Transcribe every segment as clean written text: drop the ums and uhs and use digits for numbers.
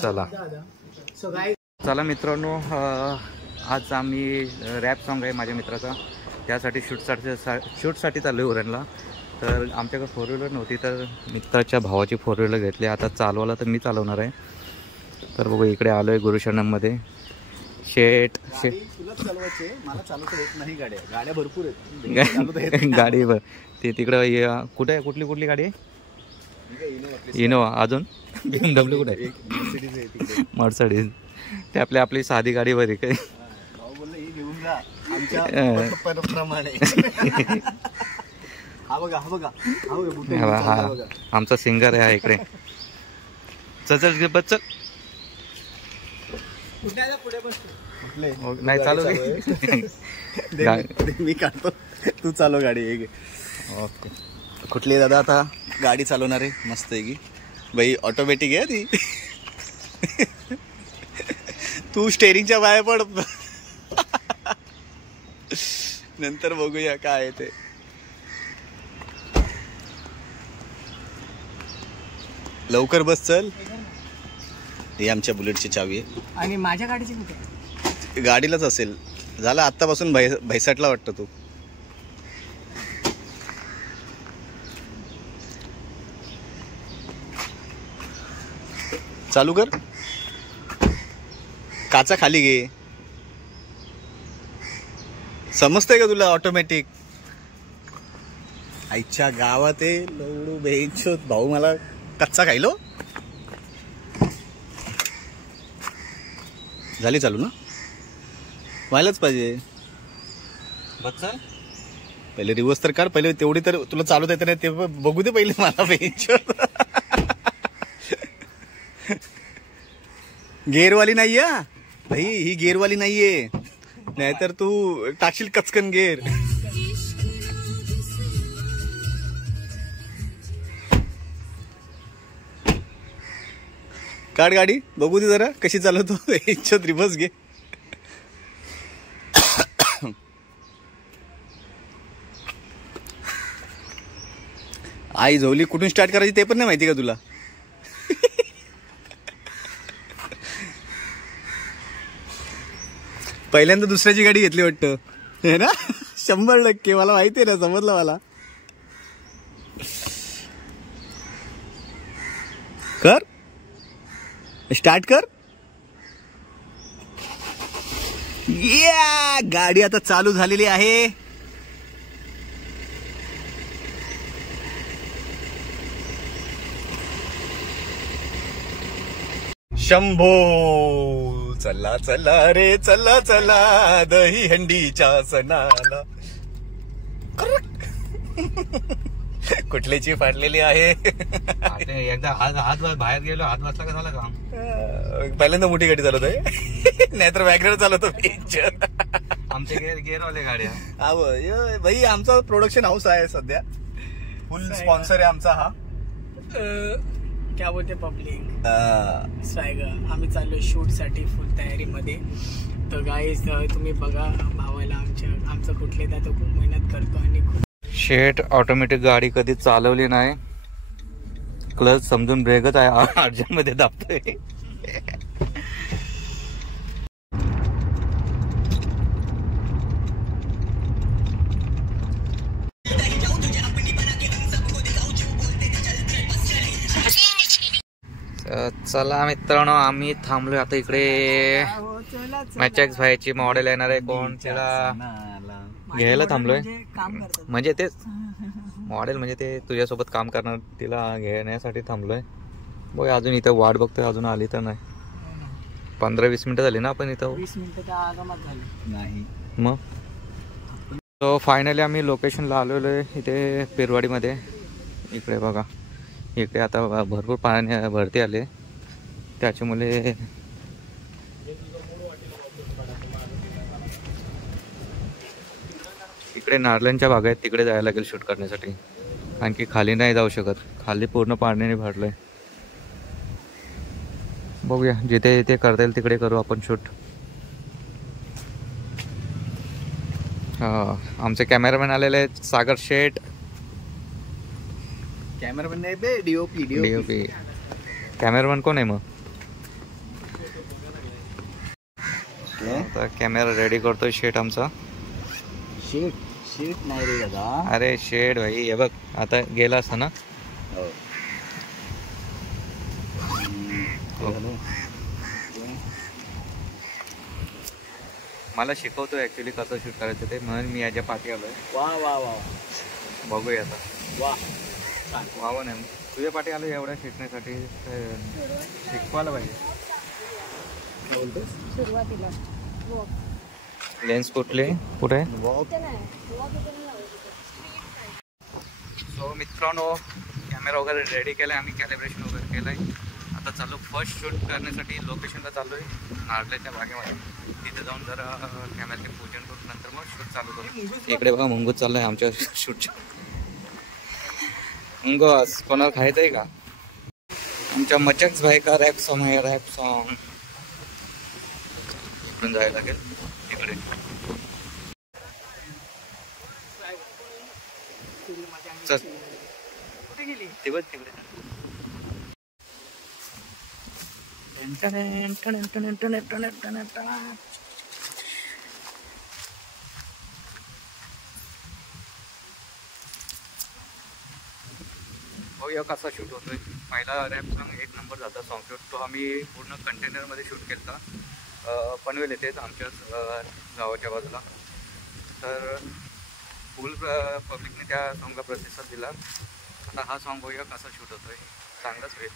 चला चला मित्रांनो, आज आम्ही रॅप सॉन्ग आहे माझ्या मित्राचा, त्यासाठी शूटसाठी चाललो आहे उरणला. तर आमच्याकडे 4 व्हीलर नव्हती, तर मित्राच्या भावाची 4 व्हीलर घेतली. आता चालवायला तर मी चालवणार आहे. तर बघू इकडे आलो आहे गुरुशरणमध्ये. शेट तुला चालवायचे, मला चालवता येत नाही. गाड्या भरपूर आहेत. गाडी ते तिकडं कुठे आहे? कुठली गाडी आहे? इनोवा. अजून BMW कुठे आहे? मर्सिडीज. ते आपली साधी गाडी बरी काय. हा आमचा सिंगर आहे इकडे. चल बस चल. नाही चालू मी काढतो, तू चालव गाडी. ओके. कुठली दादा आता गाडी चालवणार आहे? मस्त आहे की बाई, ऑटोमॅटिक आहे ती. तू स्टेरिंगच्या बाहेर पड, नंतर बघूया काय आहे ते. लवकर बस चल. ही आमच्या बुलेटची चावी आहे. आणि माझ्या गाडीची कुठे? गाडीलाच असेल. झालं आत्तापासून भैसाटला वाटतं तू. चालू कर. काचा खाली घे. समजतंय का तुला ऑटोमॅटिक? आईच्या गावात आहे लवडू बेंचो भाऊ, मला कच्चा खायलो. झाली चालू ना? व्हायलाच पाहिजे. बस चल. पहिले रिवर्स तर कर. पहिले तेवढी तर तुला चालवता येत नाही ते बघू दे पहिले मला. बेंचो गेअरवाली नाहीये भाई, ही गेअरवाली नाहीये, नाहीतर तू टाकशील कचकन गेअर. काढ गाडी, बघू दे जरा कशी चालवतो. इच्छत रिवर्स घे. आई झोली कुठून स्टार्ट करायची ते पण नाही माहिती का तुला? पहिल्यांदा दुसऱ्याची गाडी घेतली वाटतं हे ना? 100% मला माहिती आहे ना, समजलं मला. कर, स्टार्ट कर. या गाडी आता चालू झालेली आहे. शंभो चला चला रे चला चला दही हंडीच्या सणाला. कुठल्याची फाडलेली आहे. एकदा हात बाहेर गेलो, हात वाजला का झाला काम. पहिल्यांदा मोठी गाडी चालवत आहे, नाहीतर वॅगनर चालवतो. आमच्या गेअरवाले गाड्या. हा भाई, आमचा प्रोडक्शन हाऊस आहे सध्या. फुल स्पॉन्सर आहे आमचा हा. क्या बोलते पब्लिक स्वॅगर. आम्ही चाललो शूट साठी फुल तयारीमध्ये. तर गाईज तुम्ही बघा भावाला आमचं कुठले तर खूप मेहनत करतो. आणि शेट ऑटोमॅटिक गाडी कधी चालवली नाही. क्लच समजून ब्रेकच आहे, अर्जंट मध्ये दाबतोय. चला मित्रांनो, आम्ही थांबलोय आता इकडे. मॅचॅक्स भाईची मॉडेल येणार आहे, कोण तिला घ्यायला थांबलोय. म्हणजे तेच मॉडेल, म्हणजे ते तुझ्यासोबत काम करणार, तिला घेण्यासाठी थांबलोय. बघ अजून इथं वाट बघतोय, अजून आली तर नाही. 15-20 मिनिटं झाली ना आपण इथं. 20 मिनिटं आगमत झाली नाही मग. तो फायनली आम्ही लोकेशनला आलेलो आहे इथे पिरवाडीमध्ये. इकडे बघा, इकडे आता भरपूर पाणी भरती आले, त्याच्यामुळे इकडे नारळांच्या बागा आहेत, तिकडे जायला लागेल शूट करण्यासाठी. आणखी खाली नाही जाऊ शकत, खाली पूर्ण पाण्याने भरलंय. बघूया, जिथे जिथे करता येईल तिकडे करू आपण शूट. आमचे कॅमेरामॅन आलेले आहेत, सागर शेठ. कॅमेरामॅन नाही बे, डीओपी डीओपी. कॅमेरामॅन कोण आहे मग? आता कॅमेरा रेडी करतोय शेट आमचा. शीट नाही रे दादा. अरे शेड भाई, हे बघ आता गेला असता ना. मला शिकवतोय ऍक्च्युली कसं शूट करायचं ते, म्हणून मी याच्या पाठी आलोय. वा वा वा, बघूया आता. वा वाव नाही तुझ्या पाठी आलो एवढ्या शिकण्यासाठी, शिकवायला पाहिजे. सुरुवातीला लेन्स कुठे कुठे? सो मित्रांनो, कॅमेरा वगैरे रेडी केलाय आम्ही, कॅलिब्रेशन वगैरे केलंय. आता चालू फर्स्ट शूट करण्यासाठी लोकेशनला चालू आहे, नारळाच्या बागेमध्ये. तिथे जाऊन जरा कॅमेऱ्याचे पूजन करून नंतर मग शूट चालू करू. इकडे बघा मुंगूस चाललाय आमच्या शूटच्या. मुंगूस कोणाला खायचं आहे का? आमच्या मचक्स भाई का रॅप सॉन्ग आहे, रॅप सॉन्ग. इकडून जायला लागेल तिकडे. चल कुठे गेली? तिकडे तिकडे. बघूया कसा शूट होतोय. पहिला रॅप सॉन्ग एक नंबर झाला सॉन्ग शूट. तो आम्ही पूर्ण कंटेनरमध्ये शूट केला होता, पनवेल येतेच आमच्याच गावाच्या बाजूला. तर फुल पब्लिकने त्या सॉन्गला प्रतिसाद दिला. आता हा सॉन्ग बघूया कसा शूट होतोय, चांगलाच होईल.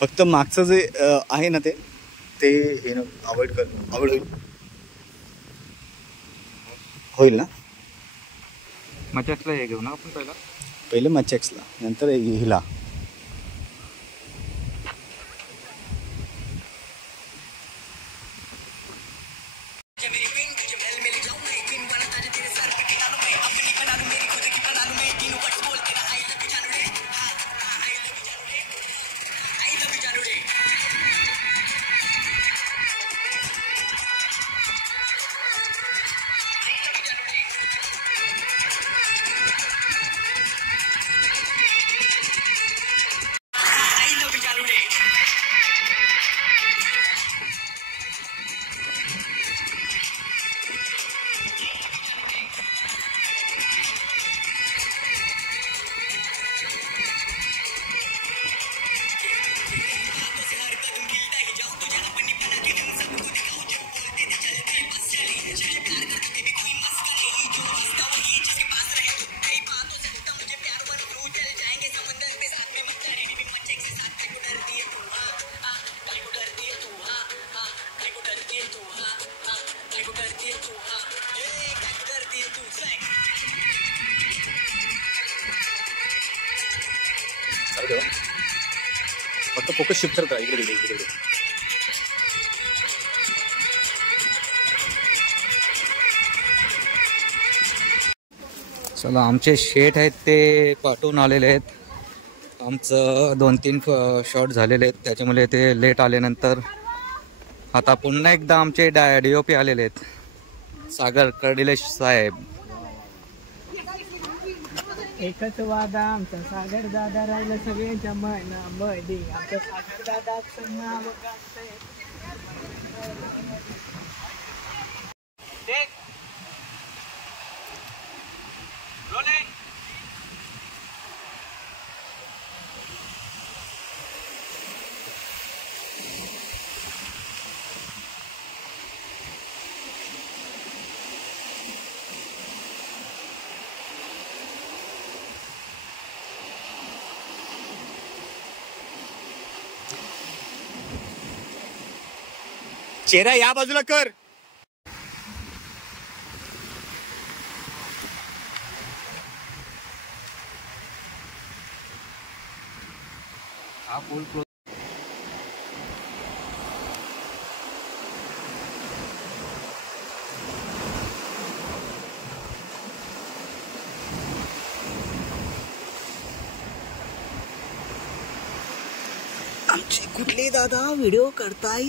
फक्त मागचं जे आहे ना ते हे अवॉइड होईल. होईल ना? मचक्सला हे घेऊ ना आपण पहिले मचेक्सला, नंतर हिला. फक्त फोकस शिफ्ट करता इकडे इकडे. चला, आमचे शेट आहेत ते पाठवून आलेले आहेत. आमचं 2-3 शॉट झालेले आहेत, त्याच्यामुळे ते लेट आल्यानंतर आता पुन्हा एकदा आमचे DOP आलेले आहेत, सागर कर्डिलेश साहेब. एकच वादा आमचा सागर दादा राहिला सगळ्यांच्या मनामध्ये. आमच्या सागर दादाचं नाव गाजतंय. चेहरा या बाजूला कर. हा फुल ए दादा व्हिडिओ करताय.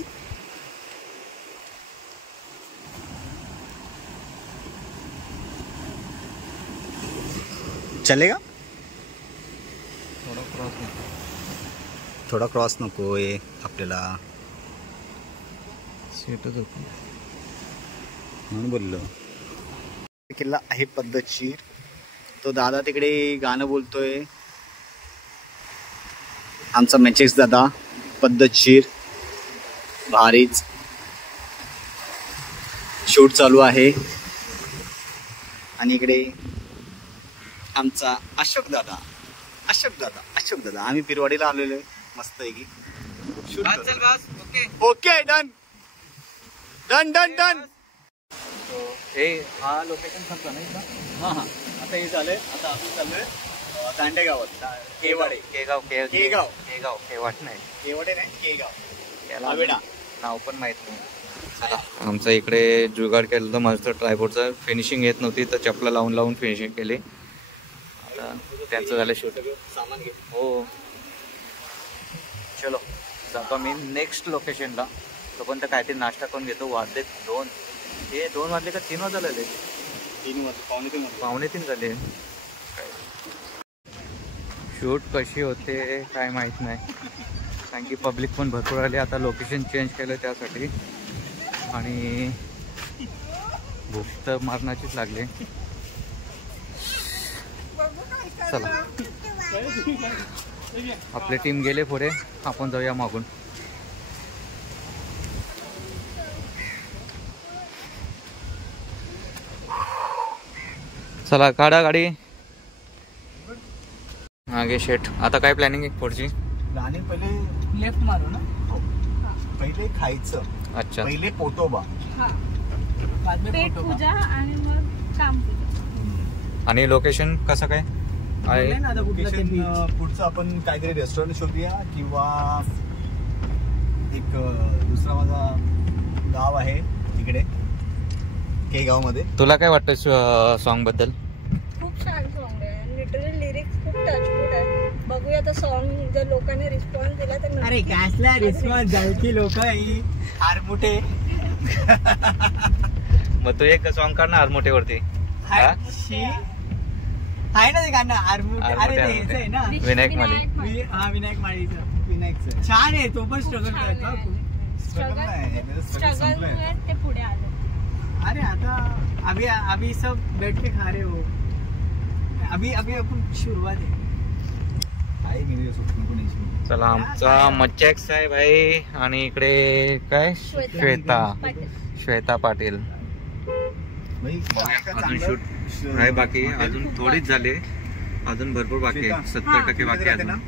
चलेगा थोडा क्रॉस नकोय आपल्याला सीटच होती म्हणून बोललो. किल्ला आहे पद्धतशीर. तो दादा तिकडे गाणं बोलतोय. आमचा मॅचेस दादा पद्धतशीर भारीच शूट चालू आहे. आणि इकडे आमचा अशोक दादा आम्ही पिरवाडीला आलेलो आहे. मस्त आहे की okay done done done done. हा लोकेशन सांगतो ना. हा आता हे झालंय. आता आपण चाललोय दांडे गावात. केवाडे केगाव केवाट नाही केवाडे नाही केगाव. याला नाव पण माहित नाही. आमचं इकडे जुगाड केलं तर मस्त ट्रायपोर्टचं फिनिशिंग येत नव्हती तर चपला लावून फिनिशिंग केली. आता त्यांचं झालं शूट. सामान घे. हो चलो जातो मी नेक्स्ट लोकेशनला. तोपर्यंत काहीतरी नाश्ता करून घेतो. वाजले 2 वाजले का 3 वाजले? 3 वाजले पावणे 3 झाले. शूट कशी होते काय माहीत नाही कारण की पब्लिक पण भरपूर आली. आता लोकेशन चेंज केलं त्यासाठी आणि भूक तर मारण्याचीच लागली. चला आपली टीम गेले पुढे, आपण जाऊया मागून. चला काढा गाडी मागे. शेट आता काय प्लॅनिंग आहे पुढची? प्लॅनिंग पहिले लेफ्ट मारू ना. पहिले खायचं. अच्छा पहिले पोटोबा बाद में पेट फोटो पूजा आणि मग काम पूजा. आणि लोकेशन कसं काय आहे? लोकेशन पुढचं आपण काहीतरी रेस्टॉरंट शोधूया किंवा एक दुसरा माझा गाव आहे तिकडे केगाव मध्ये. तुला काय वाटतं सॉन्ग बद्दल? खूप छान सॉन्ग आहे. लिटरली लिरिक्स खूप टचफुल आहे. बघूया आता सॉन्ग जर लोकांनी रिस्पॉन्स दिला तर. अरे कसला रिस्पॉन्स गावची लोक ही आरमुठे. मग तू एक सॉन्ग काढ ना आरमोटेवरती. आहे ना ते गाणं आरमुठे. अरे ते हेच आहे ना विनायक माली. विनायक माळीचं. विनायकचं छान आहे. तो पण स्ट्रगल करतो. स्ट्रगलमुळे ते पुढे आले. अरे आता अभी सब बैठ के खा रहे हो. अभी अपन शुरुआत आहे. चला आमचा मच्छॅक्स आहे भाई. आणि इकडे काय श्वेता पाटील. अजून शूट आहे बाकी. अजून थोडीच झाले. अजून भरपूर बाकी आहे. 70% बाकी आहे अजून.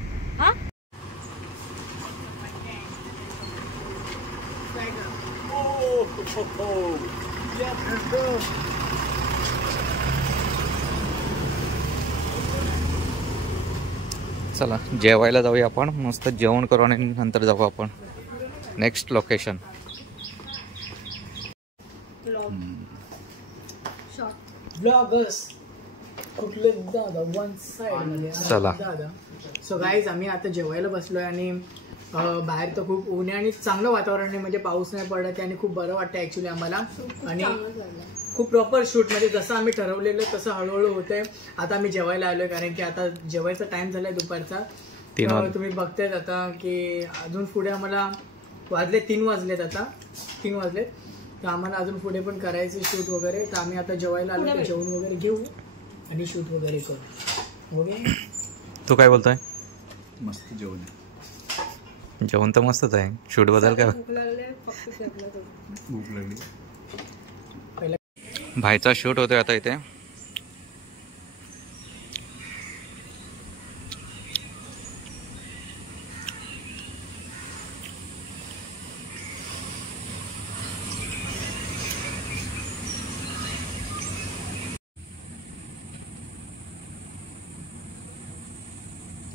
चला जेवायला जाऊया आपण. मस्त जेवण करू आणि नंतर जाऊ आपण नेक्स्ट लोकेशन. ब्लॉगर्स कुठले दादा वन साइड. चला सो गाईज आम्ही आता जेवायला बसलोय आणि बाहेर तर खूप ऊन आहे आणि चांगलं वातावरण आहे. म्हणजे पाऊस नाही पडत आणि खूप बरं वाटतं ऍक्च्युली आम्हाला. आणि खूप प्रॉपर शूट म्हणजे जसं आम्ही ठरवलेलं तसं हळूहळू होतंय. आता आम्ही जेवायला आलोय कारण की आता जेवायचा टाइम झालाय दुपारचा. तुम्ही बघतायत आता की अजून पुढे आम्हाला वाजले 3 वाजलेत. आता 3 वाजलेत तर आम्हाला अजून पुढे पण करायचं शूट वगैरे. तर आम्ही आता जेवायला आलो तर जेवण वगैरे घेऊ आणि शूट वगैरे करू. ओके तू काय बोलतोय? मस्त जेवण. जेवण तर मस्तच आहे. शूट बद्दल काय? भूक लागली. भाईचा शूट होतोय आता इथे.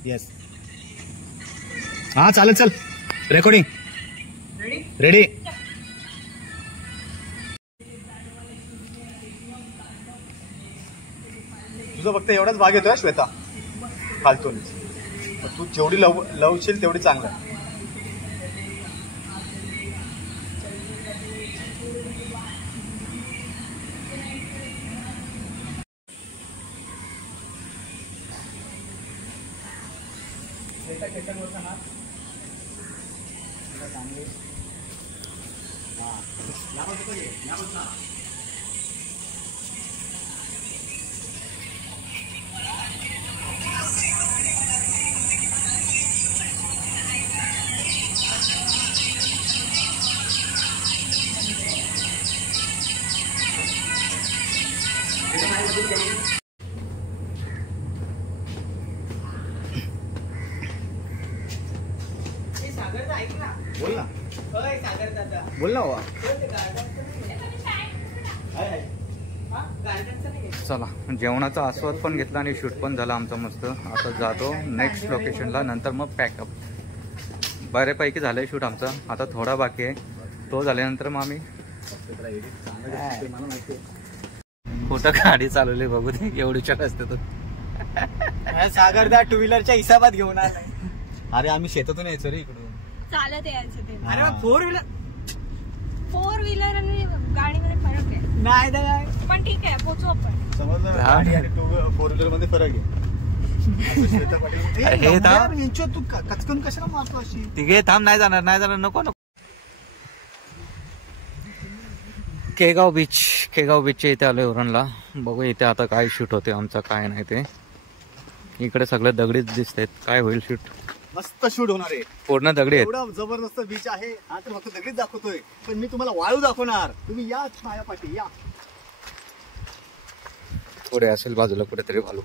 येस हा चालेल. चल रेकॉर्डिंग रेडी. तुझा फक्त एवढाच भाग येतोय श्वेता खालतून. तू जेवढी लवशील तेवढी चांगलं. इथं स्टेशनवरचा ना चांगले बोल ना बोल ना बाबा. चला जेवणाचा आस्वाद पण घेतला आणि शूट पण झाला आमचा मस्त. आता जातो नेक्स्ट लोकेशनला, नंतर मग पॅकअप. बऱ्यापैकी झालंय शूट आमचा, आता थोडा बाकी आहे. तो झाल्यानंतर मग आम्ही कुठं गाडी चालवली बघू दे, एवढी चक असते तर. सागरदा टू व्हीलरच्या हिसाबात घेऊन आलाय. अरे आम्ही शेतातून यायचो रे इकडून. चालत यायचं ते. अरे फोर व्हीलर आणि गाडीमध्ये फरक आहे. नाही तर पण ठीक आहे, पोचू आपण. समजलं ना? फोर व्हीलर मध्ये फरक आहे. हे थांब, तू कचकन कशाला मारतो अशी? तिघे थांब, नाही जाणार नाही जाणार, नको नको. केगाव बीचच्या इथे आलोय उरणला. बघू इथे आता काय शूट होते आमचा, काय नाही ते. इकडे सगळे दगडीच दिसतात. काय होईल शूट? मस्त शूट होणार आहे. पूर्ण दगडी आहेत. एवढा जबरदस्त बीच आहे. आता फक्त दगडीच दाखवतोय, पण मी तुम्हाला वाळू दाखवणार. तुम्ही या माझ्या पाठी या. पुढे असेल बाजूला कुठेतरी वाळू.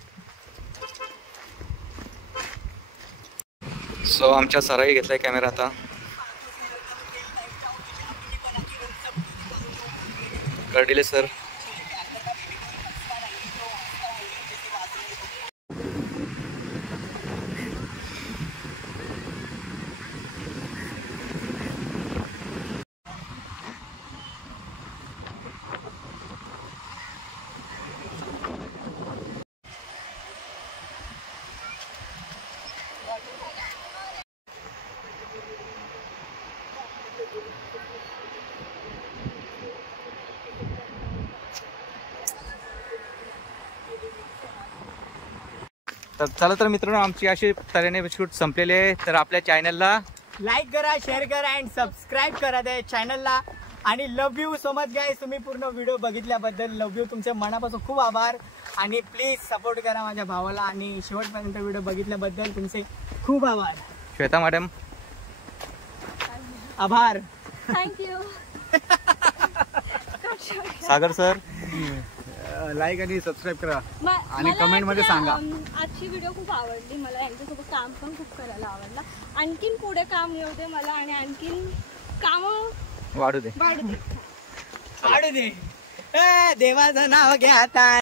सो आमच्या सराई घेतलाय कॅमेरा आता. कर्डिले सर. तर चला तर मित्रांनो, आमची अशी तऱ्हेने शूट संपलेली आहे. तर आपल्या चॅनलला लाईक करा, शेअर करा अँड सबस्क्राईब करा त्या चॅनलला. आणि love you so much guys. तुम्ही पूर्ण व्हिडिओ बघितल्याबद्दल लव्ह यू. तुमच्या मनापासून खूप आभार. आणि प्लीज सपोर्ट करा माझ्या भावाला. आणि शेवटपर्यंत व्हिडिओ बघितल्याबद्दल तुमचे खूप आभार. श्वेता मॅडम आभार. थँक्यू. सागर सर. लाईक आणि सबस्क्राईब करा. आणि कमेंट मध्ये सांगा. आजची व्हिडिओ खूप आवडली मला. यांच्यासोबत काम पण खूप करायला आवडलं. आणखीन पुढे काम येऊ दे मला आणि आणखीन काम वाढू दे. वाढू दे. देवाचं नाव घ्या आता.